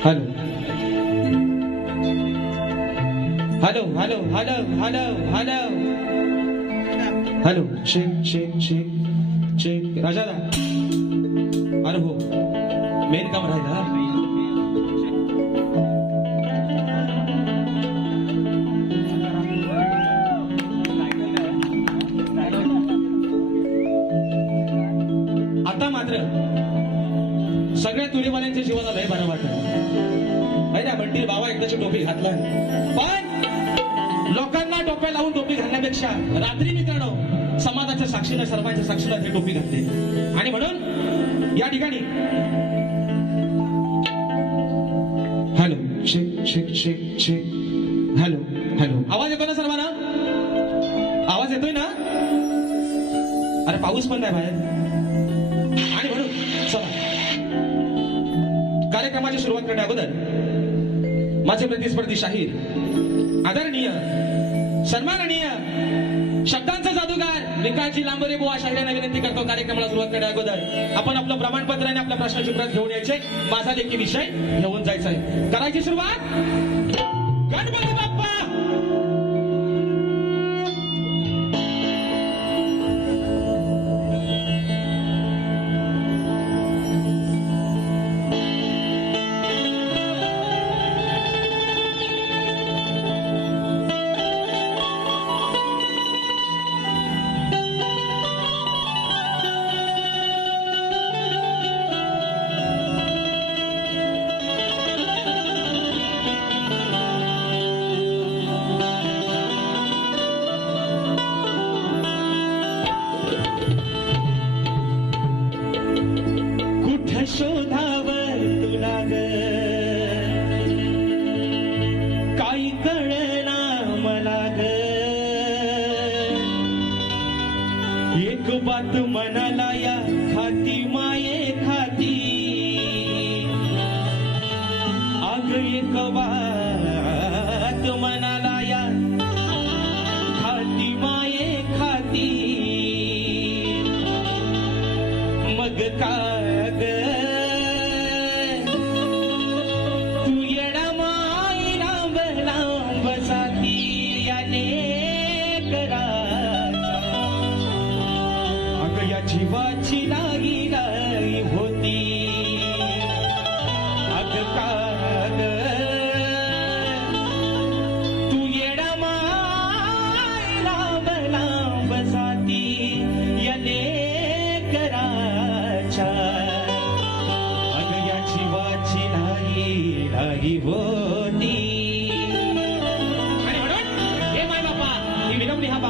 Hello hello hello hello hello hello hello check check check check राजादा अरे हो main काम राहिला आता मात्र सगळ्या तुलीवाल्यांच्या जीवाला लय बरं वाटत ना म्हणतील बाबा एकदाची टोपी घातला पण लोकांना टोप्या लावून टोपी घालण्यापेक्षा रात्री मित्रांनो समाजाच्या साक्षीला सर्वांच्या साक्षीला हे टोपी घातली आणि म्हणून या ठिकाणी hello check check check check hello hello आवाज येतो ना सर्वांना आवाज येतोय ना अरे पाऊस पण नाही बाहेर आणि म्हणून चला कार्यक्रमाची सुरुवात करण्या अगोदर माझे प्रतिस्पर्धी शाहीर आदरणीय सन्माननीय शब्दांचा जादूगार विकासजी लांबरे बुवा शाहिरांना विनंती करतो कार्यक्रमाला सुरुवात करण्या अगोदर आपण आपलं प्रमाणपत्र आणि आपल्या प्रश्नाची प्रत घेऊन यायचे माझा लेखी विषय घेऊन जायचा आहे करायची सुरुवात गणपती बाप्पा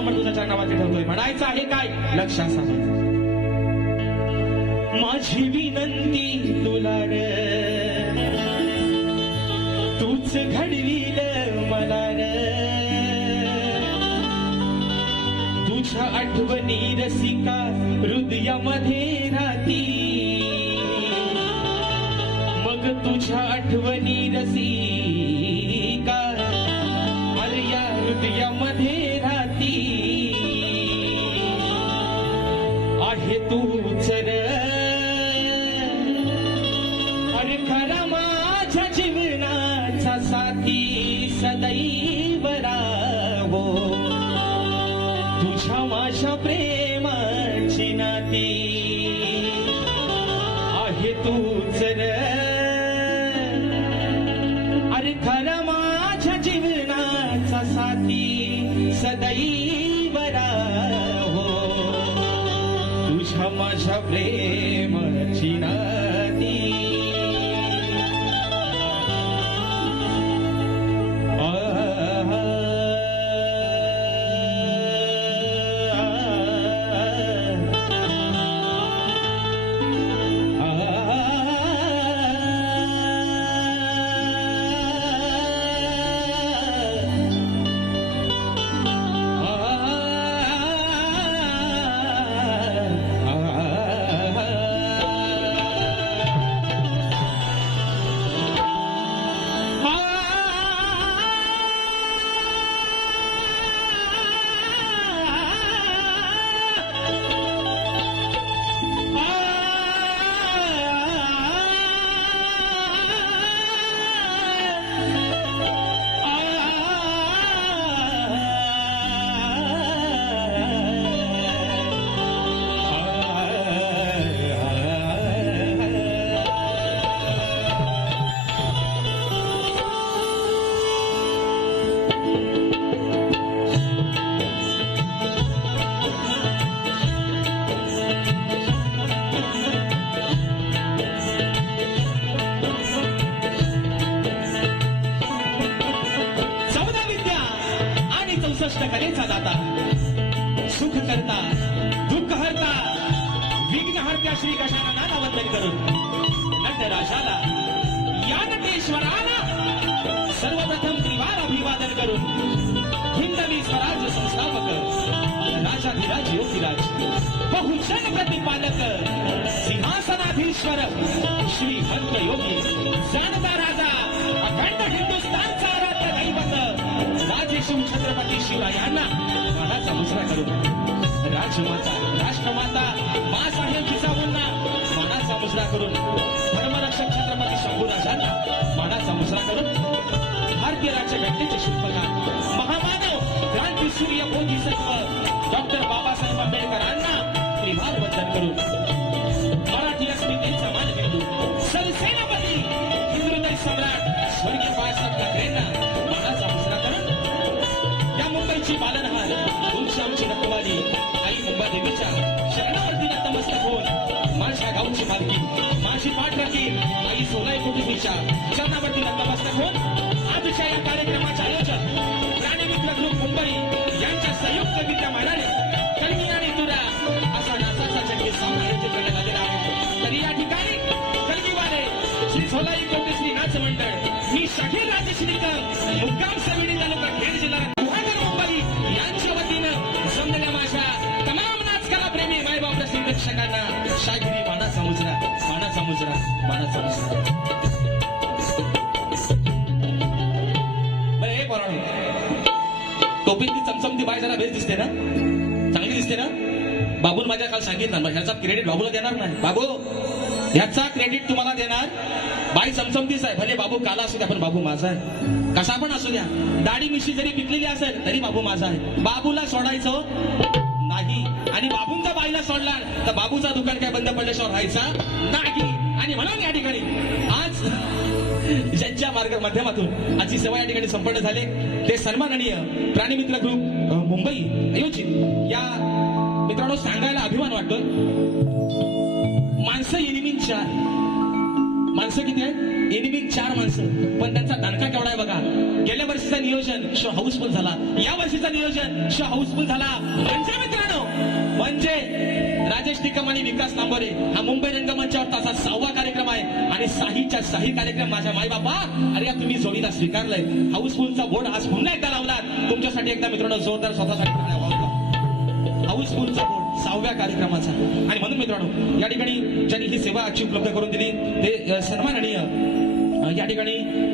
समर्पण तुझ्या चरणावरती ठेवतोय. म्हणायचं आहे काय लक्ष असावं. माझी विनंती तुला रे, तूच घडवील मला रे, तुझ्या आठवणी रसिका हृदयामध्ये राहती, मग तुझ्या आठवणी रसिका अरे या हृदयामध्ये राहती, आहे तूच रे अरे खरा माझ्या जीवनाचा साथी सदैव राहो, तुझ्या माझ्या प्रेमाची नाती, आहे तूच रे अरे खरा माझ्या जीवनाचा साथी सदैव राहो, तुझ्या माझ्या प्रेमाची नाती. कलेचा दाता, सुख करता दुःख हरता विघ्न हरत्या श्री गजाननाला वंदन करून नटराजाला या नटेश्वराला सर्वप्रथम त्रिवार अभिवादन करून हिंदवी स्वराज्य संस्थापक राजाधिराज योगीराज बहुजन प्रतिपालक सिंहासनाधीश्वर श्रीमंत योगी जाणता राजा अखंड हिंदुस्थानचा आराध्य दैवत राजेशिव छत्रपती शिवरायांना मानाचा मुजरा करून राजमाता राष्ट्रमाता मासाहेब जिजाऊंना मानाचा मुजरा करून धर्मरक्षक छत्रपती शंभूराजांना मानाचा मुजरा करून भारतीय राज्यघटनेचे शिल्पकार महामानव क्रांतीसूर्य बोधिसत्व डॉक्टर बाबासाहेब आंबेडकरांना त्रिवार वंदन करून मराठी अस्मितेचा मानबिंदू सरसेनापती हिंदुहृदय सम्राट स्वर्गीय बाळासाहेब ठाकरेंना मानाचा मुजरा करून या मुंबईची पालनहार तुमची आमची रखवाली आई मुंबादेवीच्या शरणावरती नतमस्तक होऊन माझ्या गावची मालकी माझी पाठराखी आई सोलाई कुटुंबीच्या चरणावरती नतमस्तक होऊन आजच्या या कार्यक्रमाचे आयोजक प्राणीमित्र ग्रुप मुंबई यांच्या संयुक्त विद्यमानाने कलगी आणि तुरा असा नाचाचा जंगी सामना आयोजित करण्यात आलेला आहे. तरी या ठिकाणी कलगीवाले श्री सोलाई कोटेश्री नाच मंडळ मी शाहीर राजेश्रीकर मुक्काम सविडी तालुका खेड जिल्हा मुंबई यांच्या वतीनं जमलेल्या माझ्या तमाम नाचकला प्रेमी मायबाप रसिक प्रेक्षकांना शाहिरी मानाचा मुजरा मानाचा मुजरा मानाचा मुजरा. टोपीतली चमचमती बाई जरा बेस दिसते ना, चांगली दिसते ना. बाबून माझ्या काल सांगितलं ह्याचा क्रेडिट बाबूला देणार नाही. बाबू ह्याचा क्रेडिट तुम्हाला देणार. बाई चमचमतीच आहे, भले बाबू काला असू द्या पण बाबू माझा आहे. कसा पण असू द्या, दाढी मिशी जरी पिकलेली असेल तरी बाबू माझा आहे. बाबूला सोडायचं नाही आणि बाबूंचा बाईला सोडला तर बाबूचा दुकान काय बंद पडल्याशिवाय राहायचा नाही. आणि म्हणून या ठिकाणी आज ज्यांच्या माध्यमातून आजची सेवा या ठिकाणी संपन्न झाले ते सन्माननीय प्राणीमित्र ग्रुप मुंबई आयोजित या मित्रांनो सांगायला अभिमान वाटतोय. माणसं एनिमींच्या माणसं किती आहेत? एनिमी 4 माणसं, पण त्यांचा दणका केवढा आहे बघा. गेल्या वर्षीचा नियोजन शो हाऊसफुल झाला, या वर्षीचा नियोजन शो हाऊसफुल झाला. म्हणजे मित्रांनो, म्हणजे राजेश निकम आणि विकास लांबोरे हा मुंबई रंगमंचावर तासा 6वा कार्यक्रम आहे आणि साहीच्या साही कार्यक्रम. माझ्या माई बापा, अरे या तुम्ही जोडीला स्वीकारलंय. हाऊसफुलचा बोर्ड आज पुन्हा एकदा लावलात तुमच्यासाठी. एकदा मित्रांनो जोरदार स्वतःसाठी हाऊसफुलचा बोर्ड 6व्या कार्यक्रमाचा. आणि म्हणून मित्रांनो, या ठिकाणी ज्यांनी ही सेवा आजची उपलब्ध करून दिली ते सन्माननीय या ठिकाणी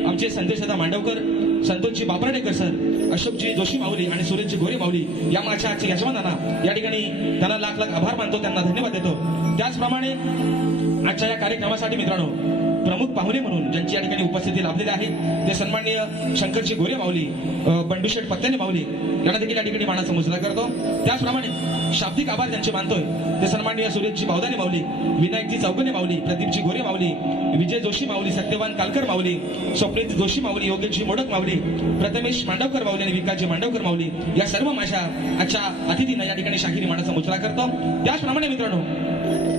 आमचे संदेशदा मांडवकर, संतोषजी बापराडेकर सर, अशोकजी जोशी माऊली आणि सुरेशजी गोरे माऊली या माझ्या आजच्या यजमानांना या ठिकाणी त्यांना लाख लाख आभार मानतो, त्यांना धन्यवाद देतो. त्याचप्रमाणे आजच्या या कार्यक्रमासाठी मित्रांनो प्रमुख पाहुणे म्हणून ज्यांची या ठिकाणी उपस्थिती लाभलेली आहे ते सन्माननीय शंकरजी गोरे माऊली, बंडूशेठ पत्त्याने माऊली यांना देखील या ठिकाणी मानाचा मुजरा करतो. त्याचप्रमाणे शाब्दिक आभार ज्यांचे मानतोय ते सन्माननीय सुरेशजी बावदाने माऊली, विनायकजी चौगने माऊली, प्रदीपजी गोरे माऊली, विजय जोशी माऊली, सत्यवान कालकर माऊली, स्वप्नील जोशी माऊली, योगेशजी मोडक माऊली, प्रथमेश मांडवकर माऊली आणि विकासजी मांडवकर माऊली या सर्व माझ्या आजच्या अतिथींना या ठिकाणी शाहिरी मानाचा मुजरा करतो. त्याचप्रमाणे मित्रांनो,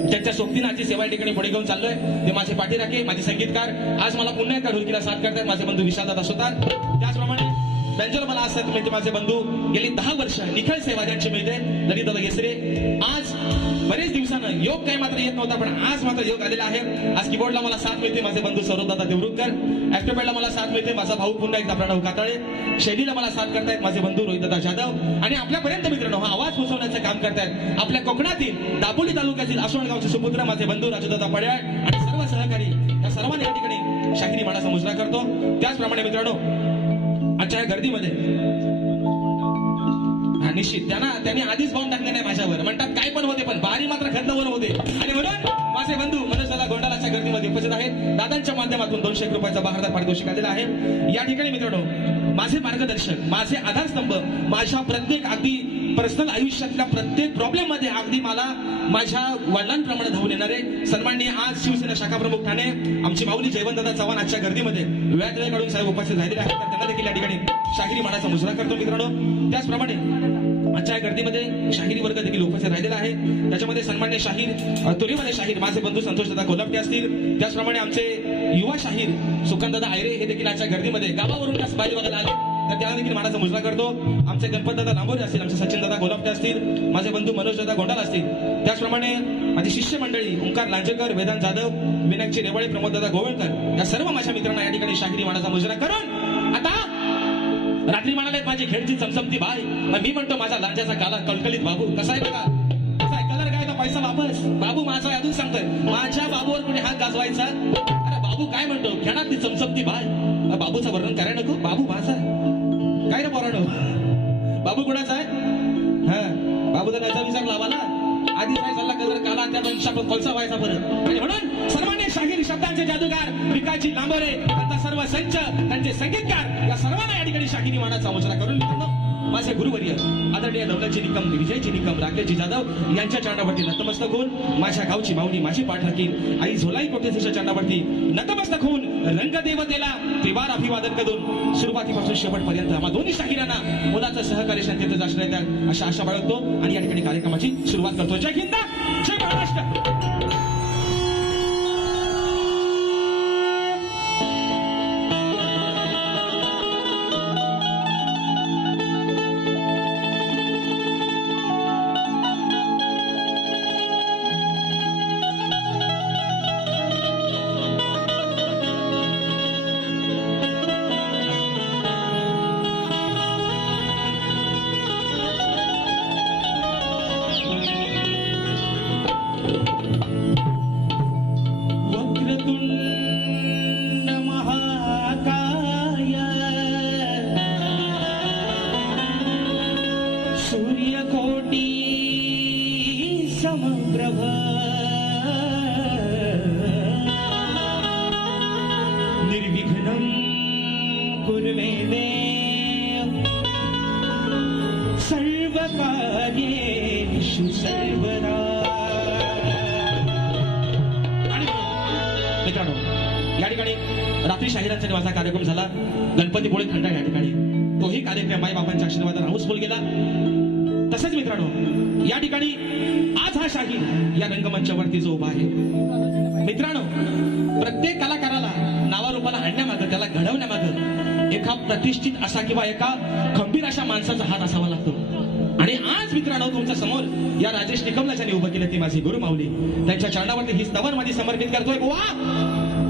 ज्यांच्या सोबतीनं आजची सेवा या ठिकाणी पुढे घेऊन चाललोय ते माझे पाठीराखे, माझे संगीतकार, आज मला पुन्हा एकदा ढोलकीला साथ करतात माझे बंधू विशालदादा सुतार. त्याचप्रमाणे बेंजोला मला असतात मिळते माझे बंधू, गेली 10 वर्ष निखळ सेवा ज्यांची मिळते ललितदादा येसरे. आज बरेच दिवसानं योग काय मात्र येत नव्हता, पण आज मात्र योग आलेला आहे. आज कीबोर्डला मला साथ मिळते माझे बंधू सौरभदादा देवरुखकर, ऍक्टरपॅडला मला साथ मिळते माझा भाऊ पुन्हा एकदा प्रणव काताळे, शैलीला मला साथ करतायत माझे बंधू रोहितदादा जाधव आणि आपल्यापर्यंत मित्रांनो हा आवाज पोहोचवण्याचं काम करतायत आपल्या कोकणातील दापोली तालुक्यातील आसोळगावचे सुपुत्र माझे बंधू राजूदादा पड्याळ आणि सर्व सहकारी या सर्वांनी या ठिकाणी शाहिरी मानाचा मुजरा करतो. त्याचप्रमाणे मित्रांनो आजच्या या गर्दीमध्ये निश्चित त्यांनी आधीच बाऊन टाकले नाही माझ्यावर, म्हणतात काय पण होते पण बारी मात्र खंडावर होते. आणि म्हणून माझे बंधू मनोज दादा गोंडालाच्या गर्दीमध्ये उपस्थित आहेत. दादांच्या माध्यमातून 200 रुपयाचा बहारदार पारितोषिक आलेला आहे. या ठिकाणी मित्रांनो माझे मार्गदर्शक, माझे आधारस्तंभ, माझ्या प्रत्येक अगदी पर्सनल आयुष्यातल्या प्रत्येक प्रॉब्लेम मध्ये अगदी मला माझ्या वडिलांप्रमाणे धावून येणारे सन्माननीय आज शिवसेना शाखा प्रमुख ठाणे आमची माऊली जयवंतदादा चव्हाण आजच्या गर्दीमध्ये वेळात वेळ काढून साहेब उपस्थित झालेले आहेत. तर त्यांना देखील या ठिकाणी शाहिरी मानाचा मुजरा करतो मित्रांनो. त्याचप्रमाणे आजच्या गर्दीमध्ये शाहिरी वर्ग देखील उपस्थित राहिलेला आहे. त्याच्यामध्ये सन्मान्य शाहीर, तुरीवाले शाहीर माझे बंधू संतोषदादा कोल्हापटे असतील. त्याचप्रमाणे आमचे युवा शाहीर सुकांतदादा आयरे हे देखील आजच्या गर्दीमध्ये गावावरून जास्त बाहेर बघायला आले, तर त्यांना देखील मानाचा मुजरा करतो. आमचे गणपतदादा लांबोरे असतील, आमचे सचिनदादा कोल्हापटे असतील, माझे बंधू मनोजदादा गोंडाल असतील. त्याचप्रमाणे माझी शिष्य मंडळी ओंकार लांजेकर, वेदांत जाधव, विनायकजी रेवाळे, प्रमोददादा गोवळकर या सर्व माझ्या मित्रांना या ठिकाणी शाहिरी मानाचा मुजरा करून आता रात्री म्हणाले माझी खेळची चमचमती बाय, मी म्हणतो माझा लांजाचा काला कलकलीत बाबू. कसा आहे बघा, कसा आहे कलर काय, पैसा वापस. बाबू माझा अजून सांगतोय, माझ्या बाबूवर कोणी हात गाजवायचा. अरे बाबू काय म्हणतो, खेळात ती चमचमती बाय. बाबूचं वर्णन करायला नको, बाबू माझा काय रे पोराडो, बाबू कोणाचा आहे? हा बाबूचा त्याचा विचार लावाला आधी काय झाला कलर काला, त्या कोलसा व्हायचा परत. आणि म्हणून सर्वांनी शाहीर शब्दांचे जादूगार विकासजी लांबोरे, त्यांचा सर्व संच, त्यांचे संगीतकार या सर्वांना या ठिकाणी शाहिरी मानाचा मुजरा करून मित्रांनो माझे गुरुवर्य आदरणीय दौलतजी निकम, विजयजी निकम, राकेशजी जाधव यांच्या चरणावरती नतमस्तक होऊन माझ्या गावची माऊली माझी पाठ राखील आई झोलाई कोटेच्या चरणावरती नतमस्तक होऊन रंगदेवतेला त्रिवार अभिवादन करून सुरुवातीपासून शेवटपर्यंत आम्हा दोन्ही शाहिरांना मुलाचं सहकार्य शांततेचं आश्रय द्या अशा आशा बाळगतो आणि या ठिकाणी कार्यक्रमाची सुरुवात करतो. जय हिंद, जय महाराष्ट्र. निर्विघ्नं कुर्वे देव सर्वकार्येषु सर्वदा. आणि मित्रांनो या ठिकाणी रात्री शाहिरांचा माझा कार्यक्रम झाला, गणपतीपुळे खंडा या ठिकाणी तोही कार्यक्रम माई बाबांच्या आशीर्वादाने हाऊसफुल गेला. तसेच मित्रांनो या ठिकाणी आज हा शाहीर या रंगमंचावरती जो उभा आहे मित्रांनो प्रत्येक कलाकाराला नावारूपाला आणण्यामागं, त्याला घडवण्यामागं एका प्रतिष्ठित असा किंवा एका खंबीर अशा माणसाचा हात असावा लागतो. आणि आज मित्रांनो तुमच्या समोर या राजेश निकमला ज्यांनी उभं केलं ती माझी गुरु माऊली, त्यांच्या चरणावरती ही स्तवन माझी समर्पित करतोय. बुवा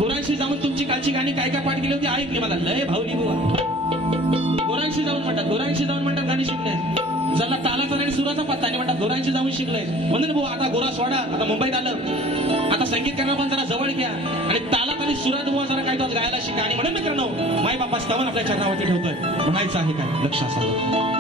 गुरांशी जाऊन तुमची कालची गाणी काय काय पाठ केली होती ऐकली, मला लय भावली बुवा. गुरांशी जाऊन म्हणतात गाणी शिकले, जरा तालाचा आणि सुराचा पत्ता आणि म्हणतात गुरांशी जाऊन शिकलंय म्हणून बुवा आता गोरा सोडा, आता मुंबईत आलं, आता संगीतकारांना पण जरा जवळ घ्या आणि तालात आणि सुरात बुवा जरा काय तो गायला शिका. आणि म्हणून मित्रांनो माय बापा स्तवन आपल्या चरणावरती ठेवतोय. म्हणायचं आहे काय लक्ष असावं.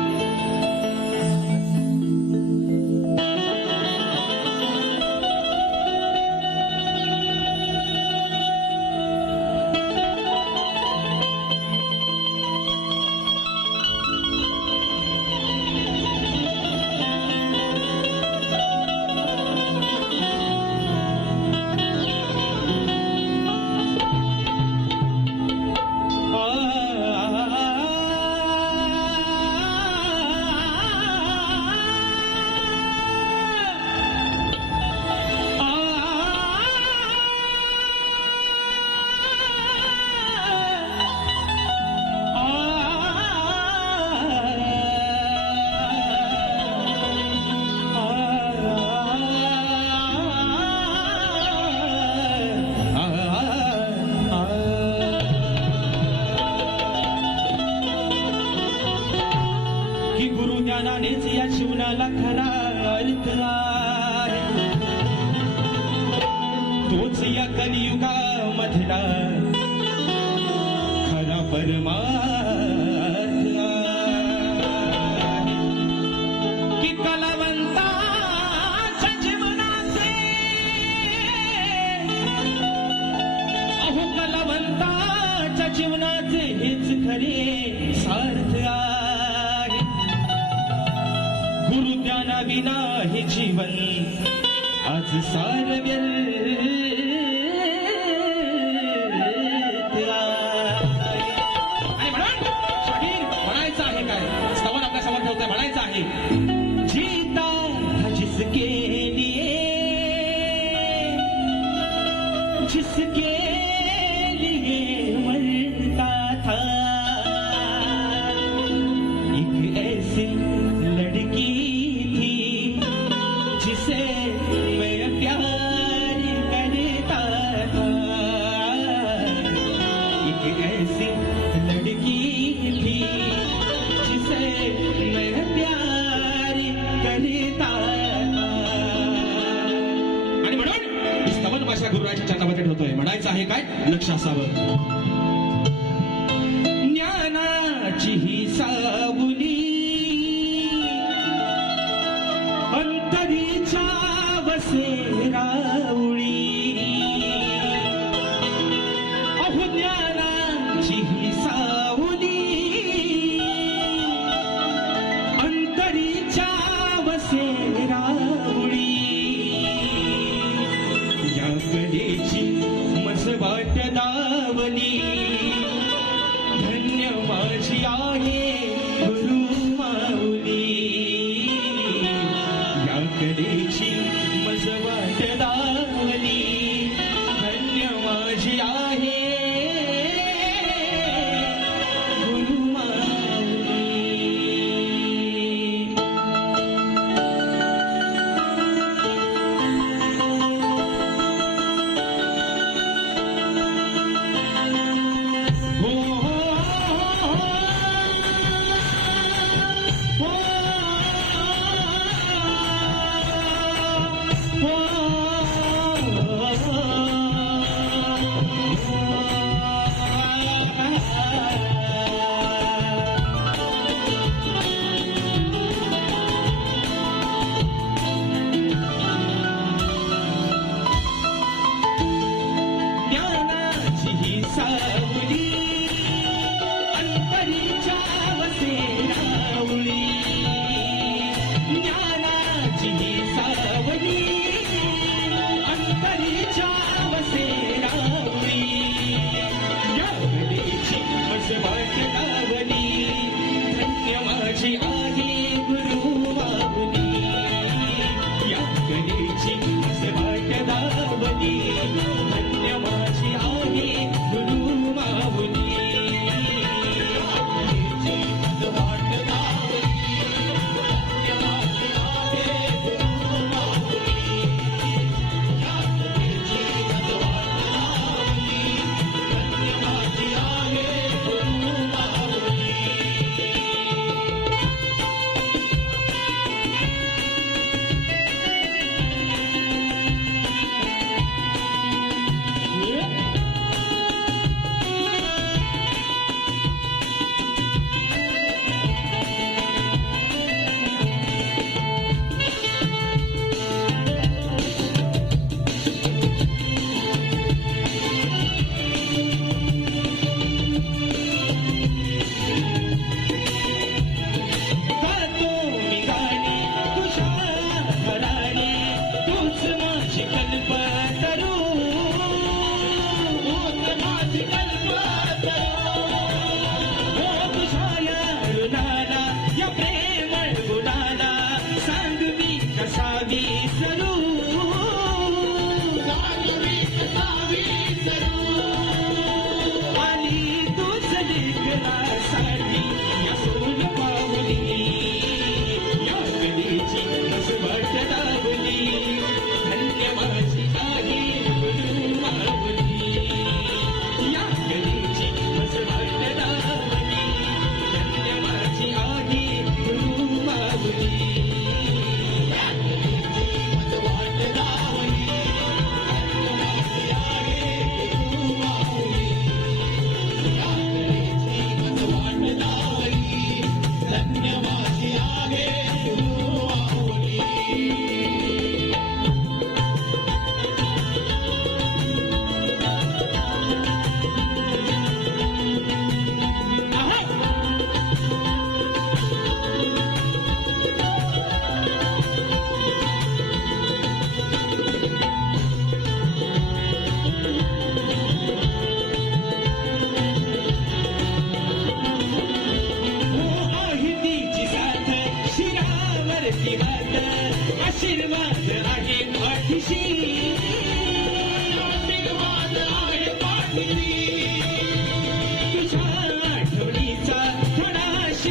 ज्ञानानेच या जीवनाला खरा अर्थ आहे, तोच या कलियुगामधला खरा परमार्थ आहे. की कलावंताच्या जीवनाचे, अहो कलावंताच्या जीवनाचे हेच खरे सार्थ आहे. गुरुज्ञाना विना हे जीवन आज सार म्हणायचं आहे काय स्तवन आपल्या समोर ठेवतोय. म्हणायचं आहे जीता था जिसके लिए, जिसके लिए मरता था, एक ऐसी लड़की थी जिसे मैं प्यार करता था, एक ऐसी लड़की थी जिसे मैं प्यार करता था. आणि म्हणून मी स्तवन माझ्या गुरुराच्या चरणामध्ये ठेवतोय. म्हणायचं आहे काय लक्ष असावं. ज्ञानाची ही सावली अंतरीच्या वसे राऊळी, अहो ज्ञानाची ही सावली अंतरीच्या वसे राऊळी, या कलेची मज वाट दावली, धन्य माझी आहे गुरु माऊली, या कलेची मज वाट दावली, धन्य माझी आहे गुरु माऊली. हो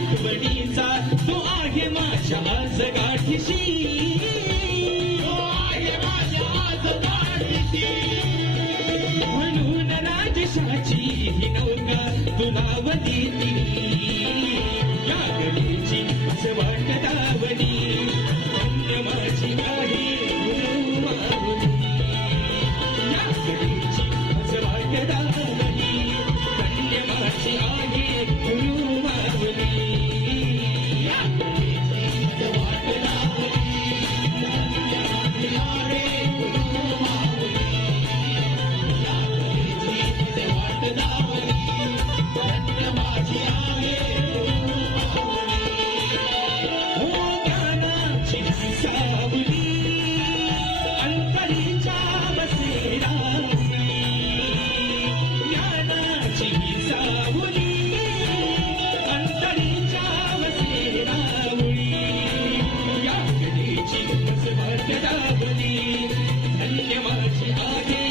आठवणीचा तो आहे माझ्या आज गाठीशी म्हणून राजशाची ही नौका तुलावली या गडीची असं वाटतावली धन्य माझी आहे गुरुमाऊली या गडीची असं वाटतावली धन्य माझी आहे गुरुमाऊली या गडीची असं वाटतावली धन्य माझी आहे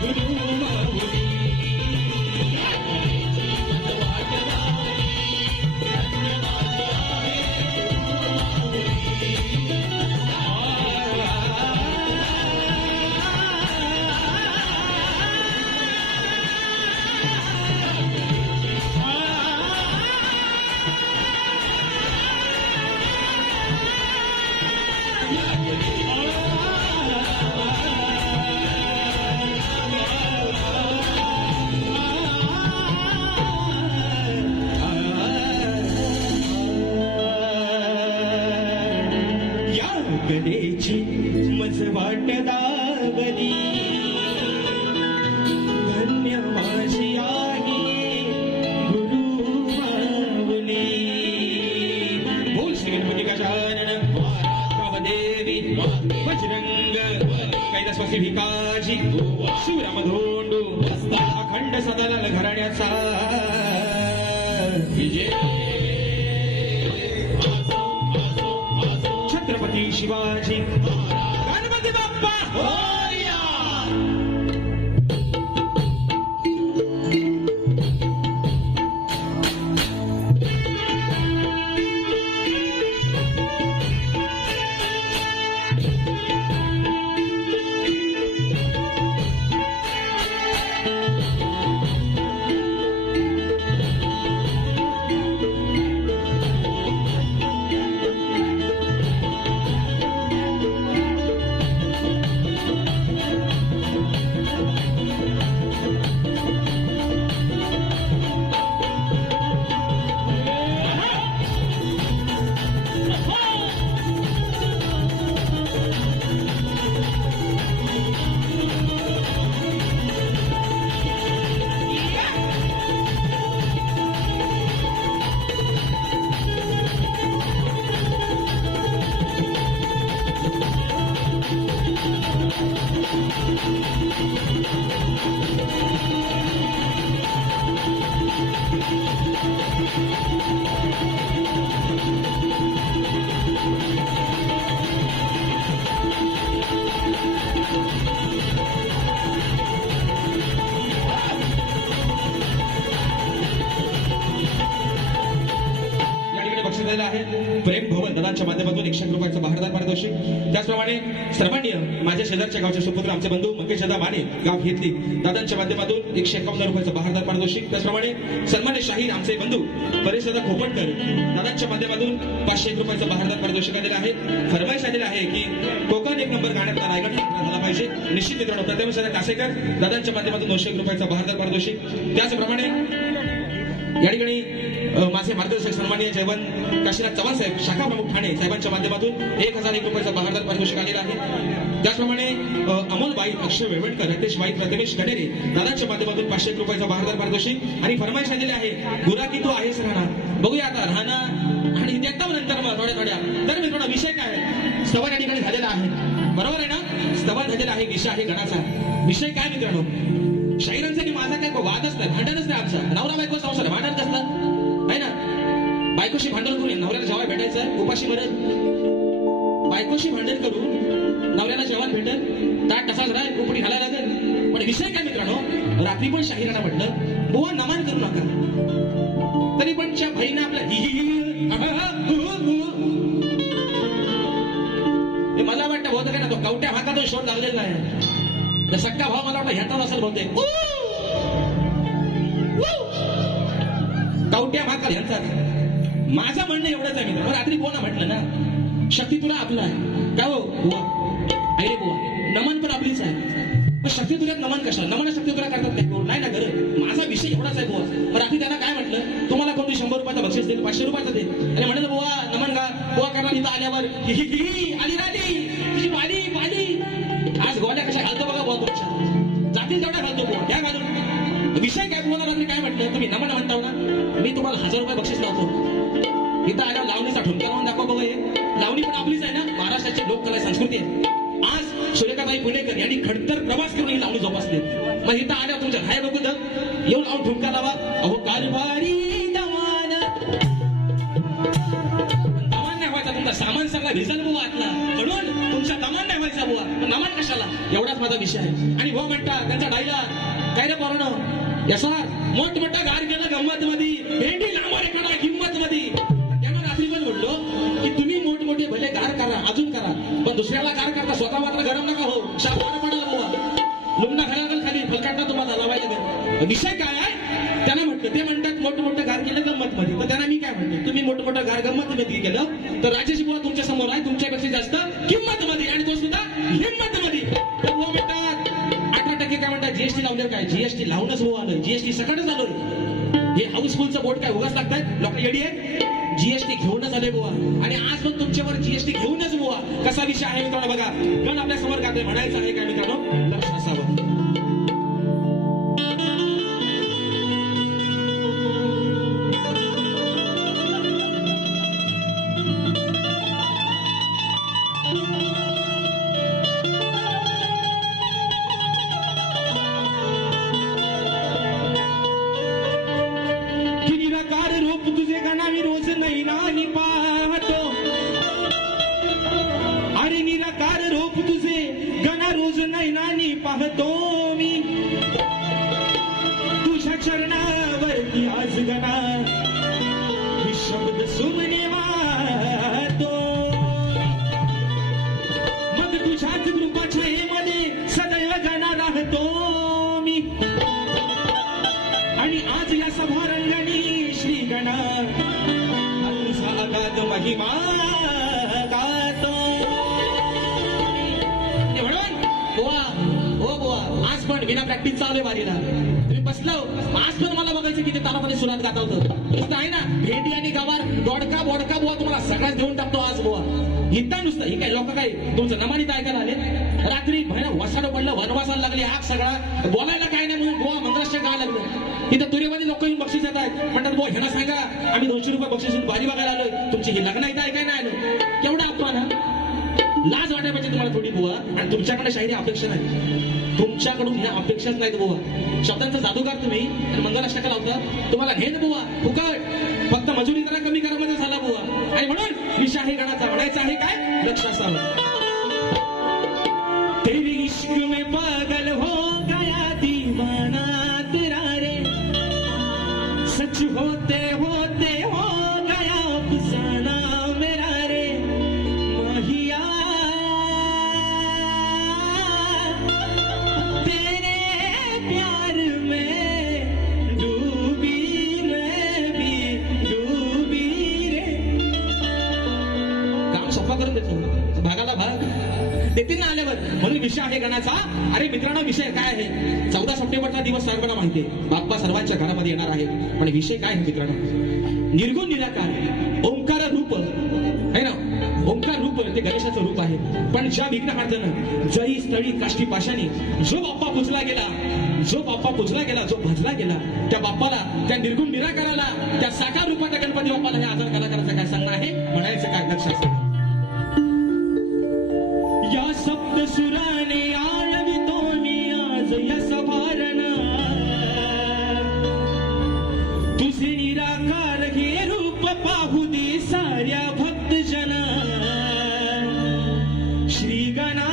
गुरुमाऊली गडेची मज वाट दावली धन्य माझी आहे गुरु माऊली बोल श्री गणपती गजानन कामदेवी बजरंग कैलासवासी भिकाजी शिवराम धोंडू अखंड सदानंद घराण्याचा विजय छत्रपती शिवाजी गणपती बाप्पा मोरया. प्रेम भवन दादांच्या माध्यमातून 100 रुपयाचं बहारदार पारितोषिक. त्याचप्रमाणे सर्वांनी माझ्या शेजारच्या गावचे सुपुत्र आमचे बंधू मंगेश दादा माने गाव घेतली दादांच्या माध्यमातून 151 रुपयाचं बहारदार पारितोषिक. त्याचप्रमाणे सन्मान्य शाहीर आमचे बंधू परेश दादा खोपटकर दादांच्या माध्यमातून 501 रुपयाचं बहारदार पारितोषिक आलेलं आहे. फरमाईश आलेलं आहे की कोकण 1 नंबर गाण्यातला रायगड झाला पाहिजे. निश्चित मित्रांनो प्रतिमेश कासेकर दादांच्या माध्यमातून 201 रुपयाचं बहारदार पारितोषिक. त्याचप्रमाणे या ठिकाणी माझे मार्गदर्शक सन्माननीय जयवंत काशीनाथ चव्हाण साहेब शाखा प्रमुख ठाणे साहेबांच्या माध्यमातून 1001 रुपयाचं बहारदार पारितोषिक आलेलं आहे. त्याचप्रमाणे अमोल बाई अक्षय वेळवणकर रतेश बाई प्रतिमेश गणेरे दादांच्या माध्यमातून 501 रुपयाचं बहारदार पारितोषिक. आणि फरमाईश आलेली आहे गुरा की तू आहेस राहणार. बघूया आता राहणार आणि त्यानंतर मग थोड्या तर मित्रांनो विषय काय आहे स्तवन या ठिकाणी झालेला आहे. बरोबर आहे ना. स्तवन झालेला आहे विषय आहे गणाचा. विषय काय मित्रांनो शाहिरांचा आणि माझा काय वादच नाही भांडणच नाही. आमचा नवरा बायको संसार भांडणच असतं आहे ना. बायकोशी भांडण करून नवऱ्याला जेव्हा भेटायचं उपाशी मरत. बायकोशी भांडण करून नवऱ्याला जेवण भेटत ताट तसाच राह उपडी घालायला विषय काय मित्रांनो, रात्री पण शाहिराला म्हटलं बुवा नमन करू नका, तरी पण त्या भाईनं आपला मला वाटतं बहुतेक काय ना तो कवट्या भाका तो शोध लागलेला आहे. तर सक्का भाव मला वाटतं ह्याचाच असेल बहुतेक, कवट्या भाका ह्यांचाच. माझं म्हणणं एवढंच आहे मित्र, रात्री बुवा म्हटलं ना शक्ती तुला आपला आहे काय हो बुवा, अरे बुवा नमन पण आपलीच आहे, पण शक्ती तुझ्यात नमन कशाला, नमन शक्ती तुला करतात नाही ना गरज. माझा विषय एवढाच आहे बुवा. मग रात्री त्यांना काय म्हटलं, तुम्हाला कोणी 100 रुपयाचं बक्षीस देईल, 500 रुपयाचं देईल. आणि म्हणलं बुवा नमन का बुवा करणार इथं आल्यावर आली राली तुझी पाली पाली. आज गोवाल्या कशा घालतो बघा बुवा, तुमच्या जातील तेवढा घालतो बुवा, घ्या घालून. विषय काय बुवा, रात्री काय म्हटलं, तुम्ही नमन म्हणता ना, मी तुम्हाला 1000 रुपये बक्षीस लावतो. इथं आल्यावर लावणीचा ठुमका लावून दाखवा बघा. हे लावणी पण आपलीच आहे ना, महाराष्ट्राची लोककला संस्कृती आहे. आज सुरेखाताई पुणेकर यांनी खडतर प्रवास करून ही लावणी जोपासली. मग इथं आल्या तुमच्या घाय बघू तर येऊन लावून ठुमका लावा. अहो कारभारी दमान दमान नाही व्हायचा, तुमचा सामान सगळा भिजल बुवा आतला, म्हणून तुमच्या दमान नाही व्हायचा बुवा. नमान कशाला, एवढाच माझा विषय आहे. आणि भाऊ म्हणता त्यांचा डायला काय रे पोरांनो, या सर मोठमोठा गार गेला गंमत मध्ये, भेंडी लांबरे करा किंमत मध्ये. त्यांना रात्री पण म्हणलो की तुम्ही मोठमोठे भले गार करा, अजून करा, पण दुसऱ्याला गार करता स्वतः मात्र गरम नका हो, शाबाना पडाल बुवा. लुमना घरागल खाली फलकाटा तुम्हाला लावायला लागेल. विषय काय आहे त्यांना म्हटलं, ते म्हणतात मोठमोठं गार केलं गंमत मध्ये. तर त्यांना मी काय म्हणतो, तुम्ही मोठमोठं गार गंमत मध्ये केलं तर राजेश बुवा तुमच्या समोर आहे, तुमच्यापेक्षा जास्त किंमत मध्ये आणि तो सुद्धा हिंमत मध्ये. तर बुवा म्हणतात 18% काय म्हणतात जीएसटी लावलं, काय जीएसटी लावूनच बुवा आलं, जीएसटी सकटच आलं. हे हाऊसफुलचं बोर्ड काय उगाच लागतात, लोक येडी आहे, जीएसटी घेऊनच आले बुवा. आणि आज पण तुमच्यावर जीएसटी घेऊनच बुवा. कसा विषय आहे मित्रांनो बघा, गण आपल्या समोर गाते, म्हणायचं आहे काय मित्रांनो, लक्ष असावं. पाहतो मी तुझ्या चरणावरती आज गणा, ही शब्द सुमने वाहतो. मग तुझ्याच कृपाछायेमध्ये सदैव गणा राहतो मी. आणि आज या सभारंगणी श्री गणा तुझा अगाध महिमा गातो. आज पण विना प्रॅक्टिस चालू आहे वारीला, तुम्ही बसलो आज पण मला बघायचं की ते तालामध्ये सुरात गाता होतं आहे ना. भेंडी आणि गवार दोडका बोडका बुवा तुम्हाला सगळ्याच देऊन टाकतो आज बुवा. इथं नुसतं हे काय लोक काय तुमचं नमानीत ऐकायला आले, रात्री भयानक वसाडं पडलं, वनवासाला लागली आग, सगळा बोलायला काय नाही म्हणून बुवा मंगळाष्टक गायला लागलं. इथं तुरेवादी लोक येऊन बक्षीस देत आहेत, म्हणतात बुवा ह्यांना सांगा आम्ही 200 रुपये बक्षीस वारी बघायला आलोय, तुमची ही लग्न इथं ऐकाय नाही आलो. केवढा अपमान, लाज वाटायला पाहिजे तुम्हाला थोडी बुवा. आणि तुमच्याकडे शाहिरी अपेक्षा नाही, तुमच्याकडून ह्या अपेक्षाच नाहीत बुवा. शब्दांचा जादूगार तुम्ही मंगलाष्टक लावता, तुम्हाला घेन बुवा फुकट, फक्त मजुरी जरा कमी करामध्ये झाला बुवा. आणि म्हणून विषय आहे गणाचा, म्हणायचं आहे काय, लक्ष असावं. तेरे इश्क में पागल हो गया दीवाना तेरा रे, सच होते होते हो गया अफसाना मेरा रे. माहिया भागाला भाग देतील ना आल्यावर. म्हणून विषय आहे गणाचा. अरे मित्रांनो विषय काय आहे, 14 सप्टेंबरचा दिवस सर्वांना माहिती आहे, बाप्पा सर्वांच्या घरामध्ये येणार आहे. पण विषय काय आहे मित्रांनो, निर्गुण निराकार ओंकार रूप आहे ना, ओंकार रूप ते गणेशाचं रूप आहे. पण ज्या विघ्नहार्दनं जई स्थळी काष्टी पाशानी जो बाप्पा पुजला गेला, जो बाप्पा पुजला गेला, जो भजला गेला, त्या बाप्पाला, त्या निर्गुण निराकाराला, त्या साकार रूपाच्या गणपती बाप्पाला हे आजार कलाकाराचं काय सांगणं आहे, म्हणायचं काय, लक्षात या सप्त सुराने आळवितो मी आज या सभारण, तुझे निराकार हे रूप पाहू दे साऱ्या भक्त जन. श्री गणा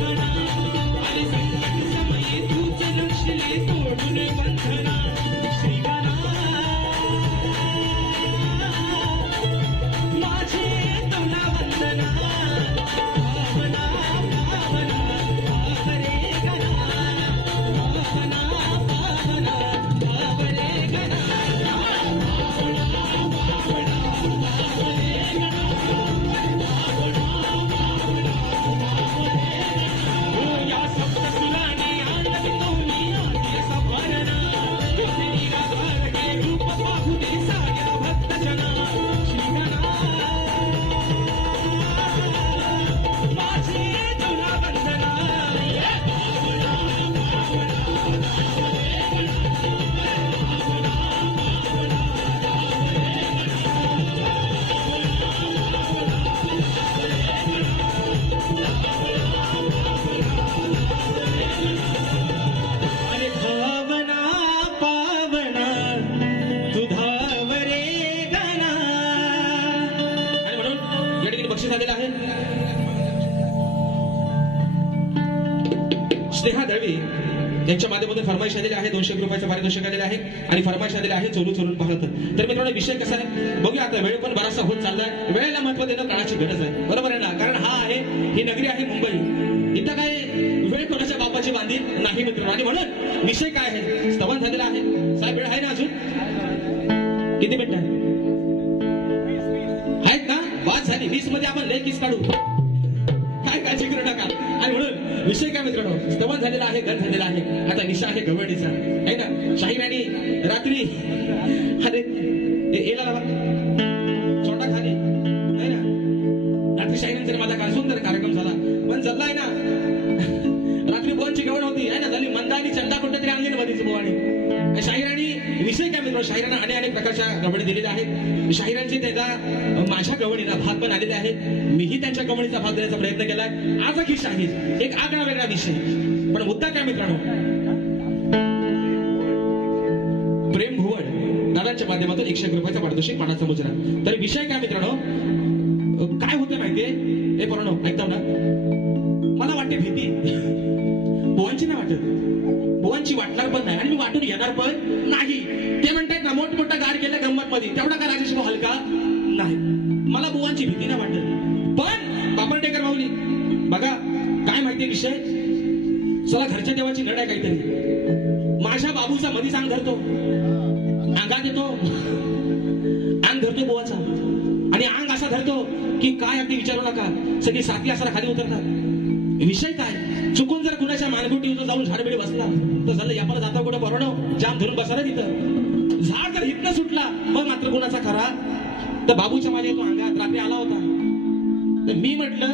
गणा आणि संकट समयी तूच रक्षले तोडून बंधना श्रीगणा माझी तुला वंदना भावना भावना भाव रे गणा भावना भावना भाव रे गणा हो या सप्तसुराने आनंदोनी आद्य सभारणा योगी निराधार हे रूप पाहू दे साऱ्या भक्तजना श्रीगणा माझी तुला वंदना अरे भावना पावना तुधाव रे गणा आणि म्हणून या ठिकाणी बक्षीस आलेलं आहे स्नेहा दळवी यांच्या माध्यमातून फरमाईश आलेली आहे 200 रुपयाचं पारितोषिक आलेलं आहे आणि फरमाईश आलेली आहे चोरून चोरून पाहत. तर मित्रांनो विषय कसा आहे बघूया आता. वेळ पण बराचसा होत चाललाय. वेळेला महत्व देणं काळाची गरज आहे. बरोबर आहे ना. कारण हा आहे ही नगरी आहे मुंबई. इथं काय वेळ कोणाच्या बापाची बांधील नाही मित्रांनो. आणि म्हणून विषय काय आहे स्तवन झालेला आहे. साहेब वेळ आहे ना अजून किती मिनिटं आहेत ना. वाद झाली 20 मध्ये आपण लय किस काढू. काय काळजी करू नका. आणि म्हणून विषय काय मित्रांनो स्तवन झालेला आहे घर झालेला आहे. आता विषय आहे गवळणीचा आहे ना. शाहीराणी रात्री अरे येला छोटा खाली आहे ना. रात्री शाहीरांचा माझा काय सुंदर कार्यक्रम झाला पण चालला आहे ना. रात्री बुवांची गवळ होती आहे ना. झाली मंदा आणि चंदा कुठे तरी आणली ना मधीच बुवानी. शाहीराणी विषय काय मित्रांनो शाहीरांना अनेक प्रकारच्या गवळी दिलेल्या आहेत. शाहीरांची त्याचा माझ्या गवळीला भाग पण आलेले आहेत. मीही त्यांच्या गवळीचा भाग देण्याचा प्रयत्न केलाय. आज ही शाहीर एक आगळा वेगळा विषय. पण मुद्दा काय मित्रांनो प्रेम भुवड दादांच्या माध्यमातून 101 रुपयाचा पारितोषिक मानाचा मुजरा. तर विषय काय मित्रांनो काय होतं माहितीये हे पोरांनो ऐकता ना. मला वाटते भीती बुवांची नाही वाटत. बुवांची वाटणार पण नाही आणि मी वाटून घेणार पण नाही. ते म्हणतात ना मोठमोठा गार केला गंमत मध्ये तेवढा का राजेश भाऊ हलका नाही. मला बुवांची भीती नाही वाटत. पण बापरडेकर माऊली बघा काय माहितीये विषय. चला घरच्या देवाची नड आहे काहीतरी. माझ्या बाबूचा मधीच अंग धरतो अंगात येतो. अंग धरतो बुवाचा आणि अंग असा धरतो की काय अगदी विचारू नका. सगळी साथी असा खाली उतरतात. विषय काय चुकून जर कुणाच्या मानगुटीवर जाऊन झाडबिडी बसला तर झालं यापाला जाता कुठं बरोबर जाम धरून बसायला तिथं. झाड जर हितनं सुटला मग मात्र कुणाचा खरा तर बाबूच्या माझ्या तो अंगात रात्री आला होता. तर मी म्हटलं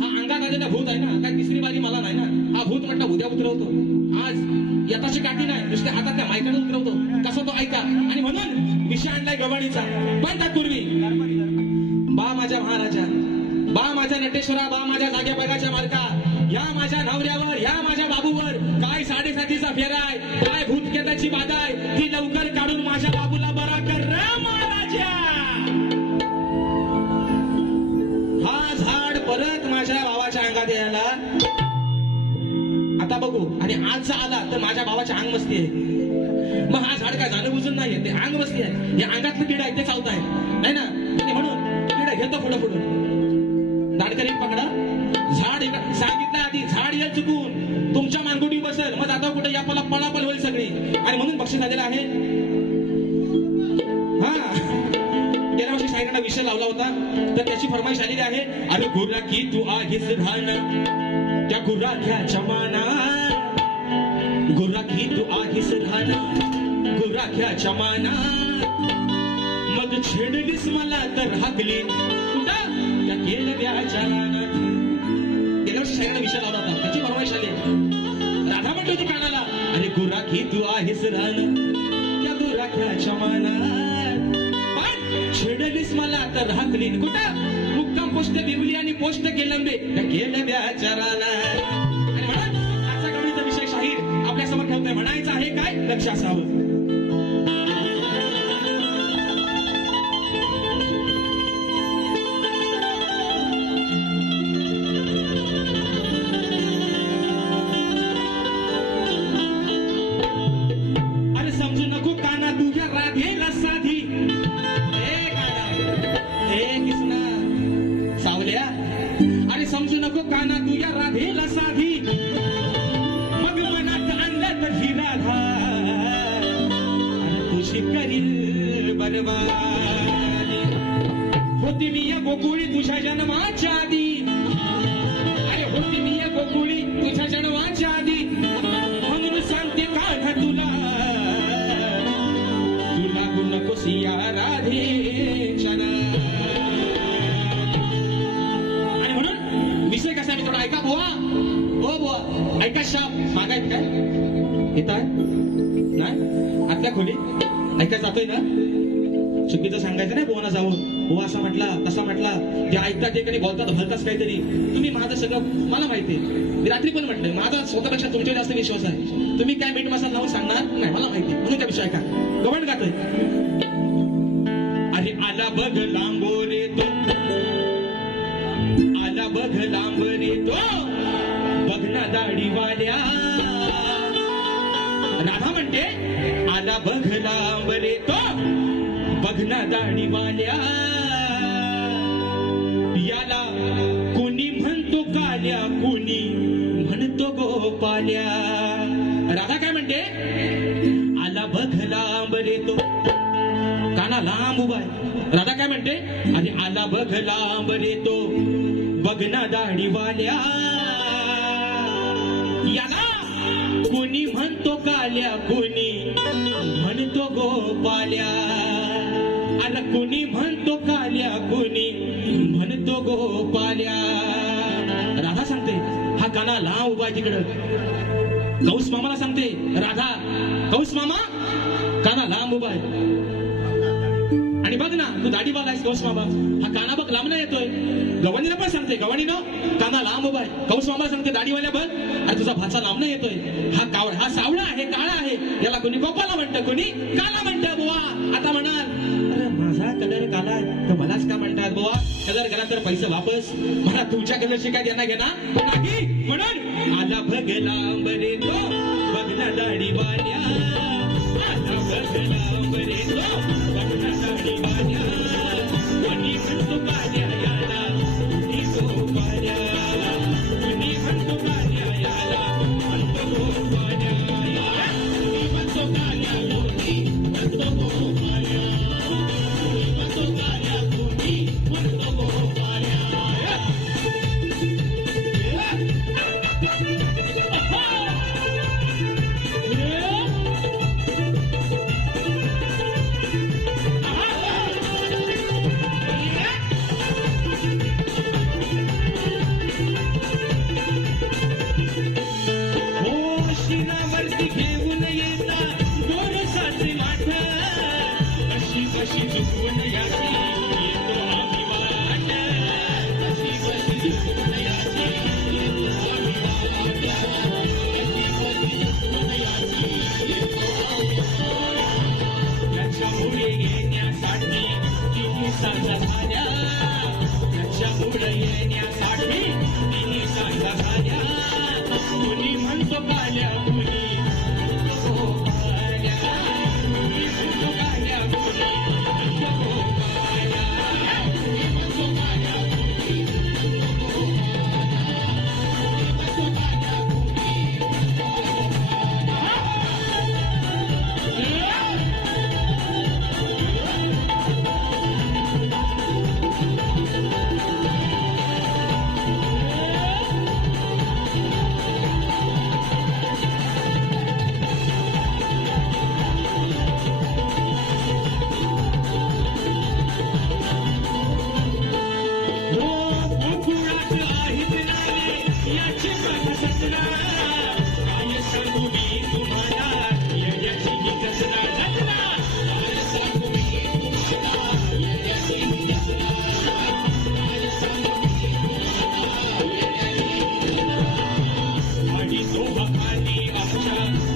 हा अंगात आलेला भूत आहे ना काय तिसरी बारी मला नाही ना. हा भूत म्हटलं उद्या उतरवतो. आज यताची काठी नाही नुसत्या हातात त्या मायकडे उतरवतो. कसा तो ऐका. आणि म्हणून विषय आणलाय गवाणीचा. पण त्यापूर्वी बा माझ्या महाराजा बा माझ्या नटेश्वरा बा माझ्या जाग्या बगाच्या मालका ह्या माझ्या नवऱ्यावर ह्या माझ्या बाबूवर काय 7.5चा फेरा आहे. काय भूतकेताची बाधा आहे ती लवकर काढून माझ्या बाबूला बरा कर रे महाराजा. हा झाड परत माझ्या बाबाच्या अंगात यायला आता बघू. आणि आज जर आला तर माझ्या बाबाच्या अंग मस्ती आहे. मग हा झाड काय जाणं बुजून नाहीये ते अंग मस्ती आहे. हे अंगातलं किडा आहे ते चावत आहे नाही ना. आणि म्हणून किडा घेतो पुढे पुढे दाडकरी पकडा. झाड सांगितलं आधी झाड येईल चुकून तुमच्या मानगुटी बसेल मग आता कुठे यापाला पळापळ होईल सगळी. आणि म्हणून बक्षीस झालेलं आहे. हा गेल्या वर्षी शाहीरांना विषय लावला होता तर त्याची फरमाईश आलेली आहे. अरे गुर्रा की तू आहेस धान त्या गुर्राख्याच्या माना. गुर्रा की तू आहेस धान गुर्राख्याच्या माना. मग छेडलीस मला तर हाकली कुठं त्या केलव्याच्या रानात. गेल्या वर्षी शाहीरांना विषय लावला होता त्याची फरमाईश आली. राधा म्हटली होती कानाला अरे गुर्राखी तू आहेस रान त्या गुर्राख्याच्या मानात. पण छेडलीस मला तर हाकली कुठं मुक्काम पोस्ट बिवली आणि पोस्ट केलंबे त्या केलव्याच्या रानात. आणि म्हणून आजचा गवळीचा विषय शाहीर आपल्या समोर ठेवतोय. म्हणायचं आहे काय लक्ष असावं. वाटेला साधी मग मनात आणलं तर ही राधा अरे तुझी करील बरबादी होती मी या गोकुळी तुझ्या जन्माच्या आधी अरे होती मी या गोकुळी तुझ्या जन्माच्या आधी म्हणून सांगते काढा तुला तू लागू नकोस या राधेच्या आणि म्हणून विषय कसा आहे थोडा ऐका बुवा हो बुवा ऐका शाप मागायत काय येत आहे नाही आतल्या खोली ऐकाय जातोय ना चुकीचं सांगायचं नाही बुवाना जाऊन बुवा असा म्हटला तसा म्हटला जे ऐकतात एक आणि बोलतात हलताच काहीतरी तुम्ही माझं सगळं मला माहिती आहे मी रात्री पण म्हटलंय माझा स्वतःपेक्षा तुमच्यावर जास्त विश्वास आहे तुम्ही काय मीठ मसाला लावून सांगणार नाही मला माहिती म्हणून त्या विषय ऐका गवण गातोय अरे आला बघ लांबोरे तो आला बघ लांबरे तो बघ ना दाढीवाल्या राधा म्हणते आला बघ लांबरे तो बघ ना दाढीवाल्या याला कोणी म्हणतो काल्या कोणी म्हणतो गोपाल्या राधा काय म्हणते आला बघ लांब रे तो काना लांब उभा आहे राधा काय म्हणते अरे आला बघ लांब रे तो बघ ना दाढीवाल्या याला कोणी म्हणतो काल्या कोणी म्हणतो गोपाल्या अरे कोणी म्हणतो काल्या कोणी म्हणतो गोपाल्या राधा सांगते हा काना लांब उभा आहे तिकडं कौस मामाला सांगते राधा कौस मामा काना लांब उभा आहे आणि बघ ना तू दाढीवाला आहेस कौस मामा हा काना बघ लांब नाही येतोय गवाणीला पण सांगते गवाणीनं काना लांब उभा आहे कौस मामा सांगते दाढीवाल्या बघ अरे तुझा भाचा लांब नाही येतोय हा सावळा आहे काळा आहे याला कोणी गोपाला म्हणतं कोणी काला म्हणतं बुवा आता म्हणाल अरे माझा कलर काला आहे तर मलाच का म्हणतात बुवा कलर गेला तर पैसे वापस मला तुमच्या कलरची काय देणार घेणार नाही म्हणून आला बघ लांब रे तो बघ ना दाढीवाल्या आला बघ लांब रे तो बघ ना दाढीवाल्या कोणी म्हणतो काल्या याला कोणी गोपाल्या कोणी म्हणतो काल्या याला म्हणतो गोपाल्या कोणी म्हणतो काल्या कोणी म्हणतो गोपाल्या कोणी म्हणतो काल्या कोणी म्हणतो गोपाल्या शिरावरती घेऊन येता गोरसाचे माठ कशी कशी चुकवून याची येतो आम्ही वाट कशी कशी चुकवून याची येतो आम्ही वाट कशी कशी चुकवून याची येतो आम्ही वाट त्याच्यामुळे येण्यासाठी तिन्ही सांजा झाल्या त्याच्यामुळे येण्यासाठी तिन्ही सांजा झाल्या कोणी म्हणतो काल्या कोणी म्हणतो गोपाल्या कोणी म्हणतो काल्या कोणी म्हणतो गोपाल्या कोणी म्हणतो काल्या कोणी म्हणतो गोपाल्या कोणी म्हणतो काल्या कोणी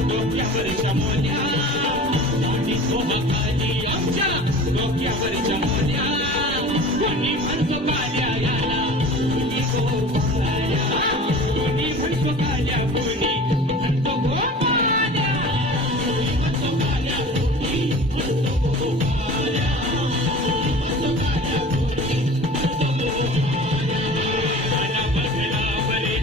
डोक्यावरच्या मोन्या आणि सोबताली आमच्या डोक्यावरच्या मोन्या कोणी म्हणतो काल्या याला कोणी गोपाल्या कोणी म्हणतो काल्या कोणी म्हणतो गोपाल्या कोणी म्हणतो काल्या कोणी म्हणतो गोपाल्या कोणी म्हणतो काल्या कोणी म्हणतो गोपाल्या आला बघला बरे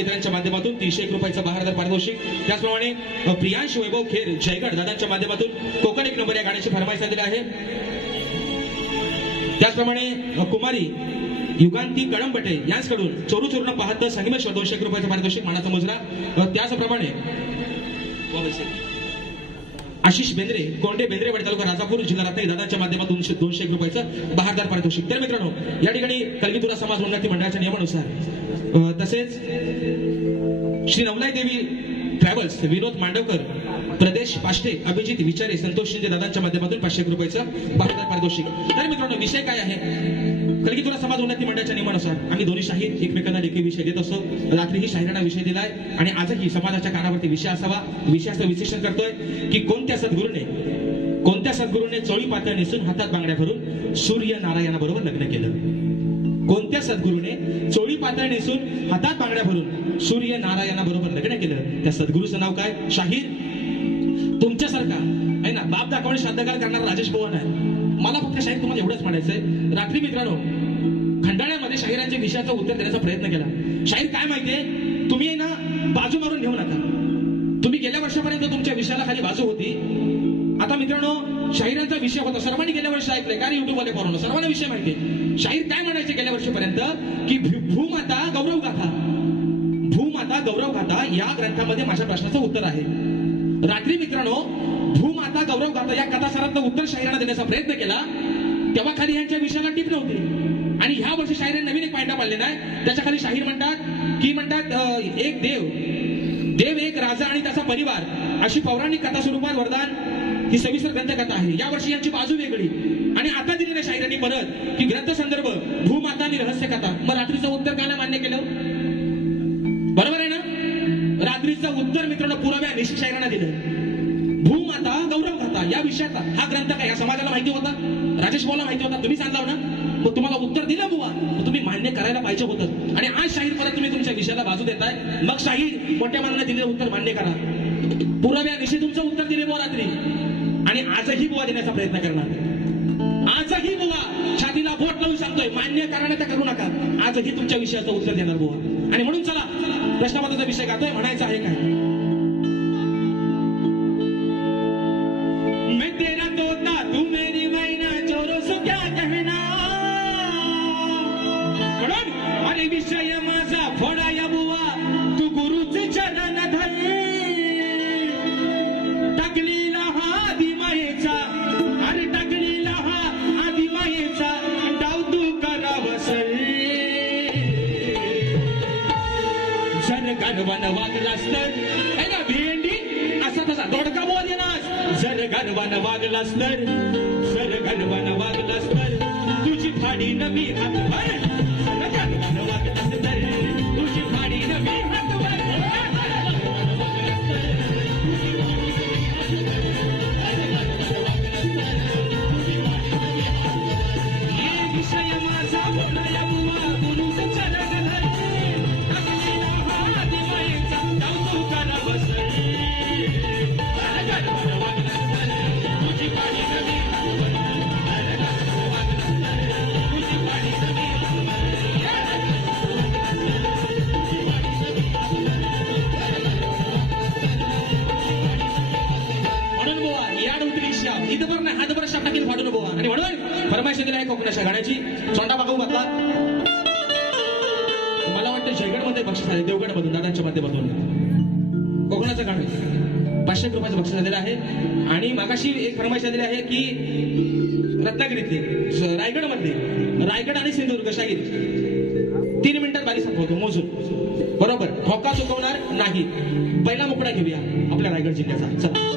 मित्रांच्या माध्यमातून 301 रुपयाचं बहारदार पारितोषिक. त्याचप्रमाणे प्रियांश वैभव खेर जयगड दादांच्या माध्यमातून कोकण एक नंबर या गाण्याची फरमाईश आलेली आहे. त्याचप्रमाणे कुमारी युगांती कळंबटे यांच्याकडून चोरू चोरून पाहत संगमेश्वर 201 रुपयाचं पारितोषिक मानाचा मुजरा. त्याचप्रमाणे आशिष बेंद्रे कोंडे बेंद्रेवाडी तालुका राजापूर जिल्हा रत्नागिरी दादांच्या माध्यमातून 201 रुपयाचं बहारदार पारितोषिक. तर मित्रांनो या ठिकाणी कलगीतुरा समाज उन्नती मंडळाच्या नियमानुसार तसेच श्री नवलाई देवी ट्रॅव्हल्स विनोद मांडवकर प्रदेश पाष्टे अभिजित विचारे संतोष शिंदे दादांच्या माध्यमातून 500 रुपयाचं बहारदार पारितोषिक. तर मित्रांनो विषय काय आहे, कलगीतुरा समाज उन्नती मंडळाच्या नियमानुसार आम्ही दोन्ही शाहीर एकमेकांना लेखी विषय देत असतो. रात्रीही शाहिरांना विषय दिलाय आणि आजही समाजाच्या कानावरती विषय असावा. विषयाचं विश्लेषण करतोय की कोणत्या सद्गुरूने चोळी पातळ नेसून हातात बांगड्या भरून सूर्य नारायणाबरोबर लग्न केलं. कोणत्या सद्गुरूने चोळी पातळ नेसून हातात बांगड्या भरून सूर्य नारायणाबरोबर लग्न केलं. त्या सद्गुरूचं नाव काय? शाहीर तुमच्यासारखा आहे ना, बाप दाखवणे श्राद्धकार करणारा राजेश पवन आहे. मला फक्त शाहीर तुम्हाला एवढंच म्हणायचंय, रात्री मित्रांनो खंडाळ्यामध्ये शाहिरांच्या विषयाचं उत्तर देण्याचा प्रयत्न केला. शाहीर काय माहितीये, तुम्ही ना बाजू मारून घेऊ नका. तुम्ही गेल्या वर्षापर्यंत तुमच्या विषयाला खाली बाजू होती. आता मित्रांनो शाहिरांचा विषय होता, सर्वांनी गेल्या वर्षी ऐकलंय का युट्यूब वाले करून, सर्वांना विषय माहितीये. शाहीर काय म्हणायचे गेल्या वर्षीपर्यंत की भूमाता गौरव गाथा या ग्रंथामध्ये माझ्या प्रश्नाचं उत्तर आहे. रात्री मित्रांनो भूमाता गौरव गाथा या कथासारातलं उत्तर शाहिरांना देण्याचा प्रयत्न केला, तेव्हा खाली यांच्या विषयाला टीप नव्हती. आणि ह्या वर्षी शाहिरांनी नवीन एक पायंडा पाडलेला आहे. त्याच्या खाली शाहीर म्हणतात एक देव एक राजा आणि त्याचा परिवार अशी पौराणिक कथा स्वरूपात वरदान ही सविस्तर ग्रंथकथा आहे. या वर्षी यांची बाजू वेगळी आणि आता दिलेल्या शाहिरांनी परत की ग्रंथ संदर्भ भूमाता आणि रहस्य कथा. मग रात्रीचं उत्तर का मान्य केलं? बरोबर आहे ना? रात्रीचं उत्तर मित्रांनो पुराव्या निश्चित शाहिरांना दिलं. भूमाता गौरव गाथा या विषयाचा हा ग्रंथ काय या समाजाला माहिती होता? राजेश भाऊला माहिती होता? तुम्ही सांगला ना, मग तुम्हाला उत्तर दिलं बुवा, तुम्ही मान्य करायला पाहिजे होतं. आणि आज शाहीर परत तुम्ही तुमच्या विषयाला बाजू देताय, मग शाहीर मोठ्या मानाने दिलेलं उत्तर मान्य करा. पुराव्या दिवशी तुमचं उत्तर दिले बुवा रात्री आणि आजही बुवा देण्याचा प्रयत्न करणार. आजही बुवा छातीला बोट लावून सांगतोय, मान्य करा करू नका, आजही तुमच्या विषयाचं उत्तर देणार बुवा. आणि म्हणून चला प्रश्नपत्राचा विषय गातोय, म्हणायचं आहे काय? मैं तेरा तोता तू मेरी मैना चोरो सो क्या कहना. म्हणून अरे विषय माझा फोडाया बुवा तू गुरुचे चरण धर. टाकलेला हा आदिमायेचा, अरे टाकलेला हा आदिमायेचा डाव तू करावसल. जर गर्वान वागलास तर ना भेंडी असा तसा दोडका बोल देणार. जर गर्वान वागलास तर तुझी फाडी नवी हातभर. जर गर्वान वागलास तर तुझी फाडी नवी हातभर. हे विषय माझा बोलाया बुवा गुरुचे चरण धर. टाकलेला हा आदिमायेचा डाव तू करावसल. हातभर शब्द टाकील फाडून बोवा. आणि म्हणून फरमाईश दिली आहे कोकणाच्या गाण्याची. सोंडा बागू घातला. मला वाटतं जयगडमध्ये बक्षीस आले, देवगडमधून दादांच्या माध्यमातून कोकणाचं गाणं 500 रुपयाचं बक्षीस आलेलं आहे. आणि मागाशी एक फरमाईश दिली आहे की रत्नागिरीतली रायगड आणि सिंधुदुर्ग शाहीर 3 मिनिटात बारी संपवतो मोजून. बरोबर, खोका चुकवणार नाही. पहिला मुकडा घेऊया आपल्या रायगड जिल्ह्याचा. चला.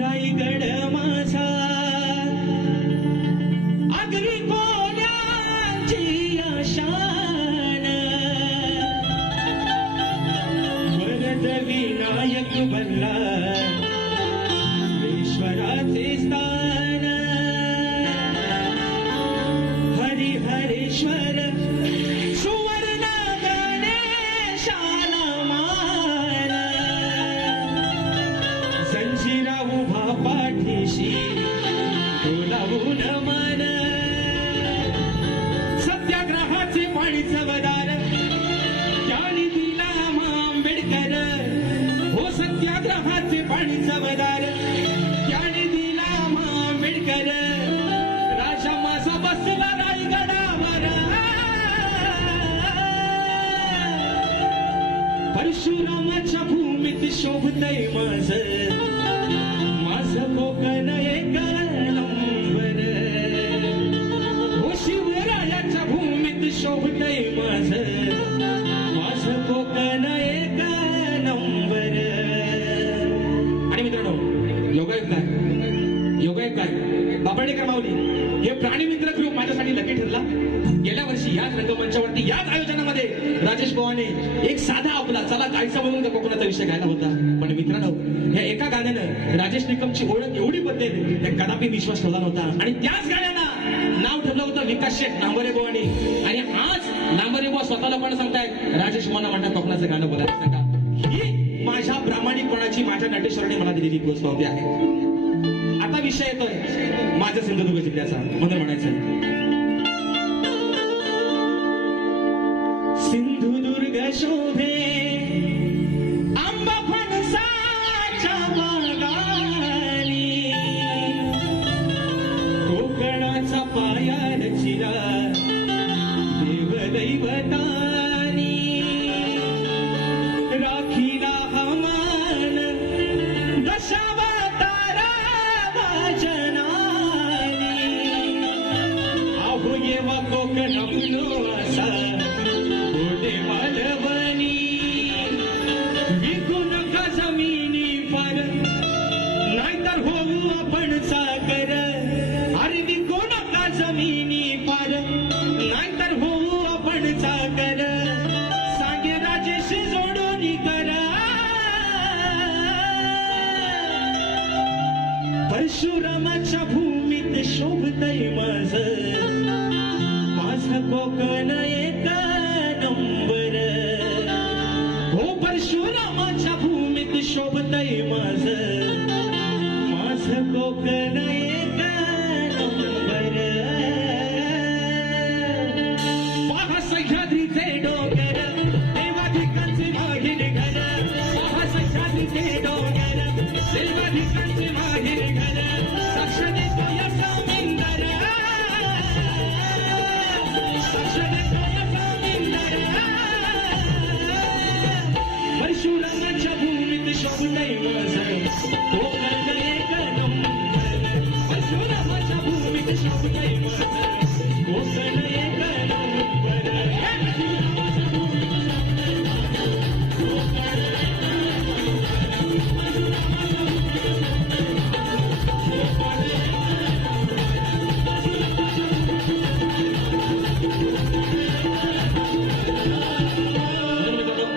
रायगड माझा आगरी कोण्याची आशान. वरद विनायक भरला ईश्वराचे स्थान. दिवशी डोलावून मन सत्याग्रहाचे पाणी चवदार त्याने दिला आंबेडकर हो सत्याग्रहाचे पाणी चवदार त्याने दिला आंबेडकर राजा माझा बसला रायगडावर परशुरामाच्या भूमीत शोभतय माझं कोकण एक नंबर हो शिवरायाच्या भूमीत शोभतय माझं कोकण एक नंबर. आणि मित्रांनो योगायोग काय बाबर्डेकर माऊली हे प्राणी मित्र ग्रुप माझ्यासाठी लकी ठरला. गेल्या वर्षी याच रंगमंचावरती याच आयोजनामध्ये राजेश पवारने एक साधा आपला चला गायचा म्हणून कोकणाचा विषय गायला होता. पण मित्रांनो या एका गाण्यानं राजेश निकमची ओळख एवढी बदलेल त्या कदापि विश्वास ठेवला नव्हता. आणि त्याच गाण्याला नाव ठेवलं होतं विकास शेठ नांबरे बुवानी. आणि आज नांबरे बुवा स्वतःला पण सांगतायत राजेश मला म्हणतात कोकणाचं गाणं बोलायला सांगा. ही माझ्या प्रामाणिकपणाची माझ्या नटेश्वराने मला दिलेली पुरस्कृती आहे. आता विषय येतोय माझ्या सिंधुदुर्ग जिल्ह्याचा म्हणून म्हणायचं सिंधुदुर्ग शोभे आंबा फणसाच्या बागानी कोकणाचा पायार चिरा देवदैवतानी राखीला हमान दशावतारा वाजनानी आहो येवा कोकण आपलो असा गोडे मालवणी विकू नका जमिनी फार नाहीतर होऊ आपण सागर अरे विकू नका जमिनी फार नाहीतर होऊ आपण सागर सांगे राजेश जोडून करा परशुरामाच्या भूमीत शोभतय माझं कोकण एक नंबर हो परशुरामाच्या भूमीत शोभतय माझं कोकण एक नंबर. पहा सह्याद्रीचे डोंगर देवाधिकांचे माहेर घर पहा सह्याद्रीचे डोंगर देवाधिकांचे माहेर घर साक्ष देतो या समिंदर साक्ष देतो या समिंदर परशुरामाच्या भूमीत शोभतय कोकण एक नंबर परशुरामाच्या भूमीत शोभतय कोकण एक नंबर.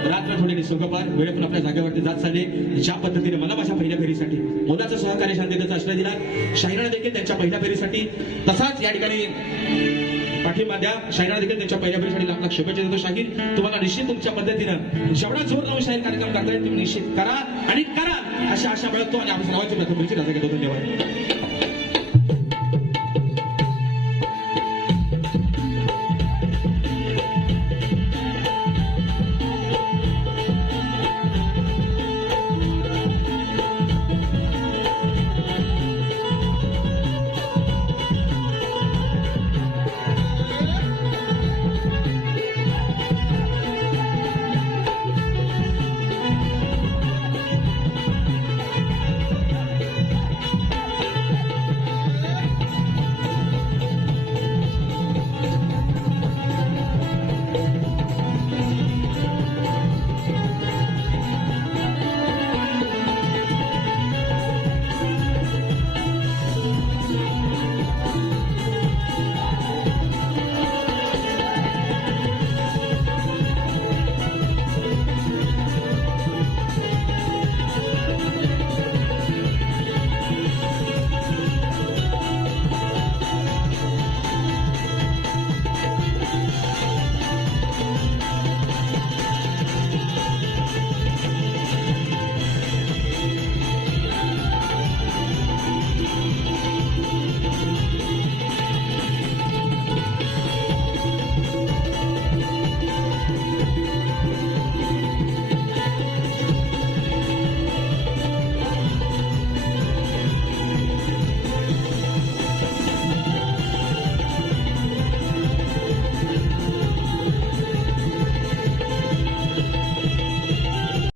रात्र थोडी निसर्गपार वेळ पण आपल्या जागेवरती जात चालले. ज्या पद्धतीने मला माझ्या पहिल्या फेरीसाठी मोलाचं सहकार्य शांततेचा आश्रय दिला शाहिराने देखील त्यांच्या पहिल्या फेरीसाठी तसाच या ठिकाणी पाठिंबा द्या. शाहिराने देखील त्यांच्या पहिल्या फेरीसाठी लाख लाख शुभेच्छा देतो. शाहीर तुम्हाला निश्चित तुमच्या पद्धतीनं जेवढा जोर लावून शाहीर कार्यक्रम करता येईल तुम्ही निश्चित करा आणि करा अशा आशा बाळगतो आणि आपण सर्वांची प्रथम रजा घेतो. धन्यवाद.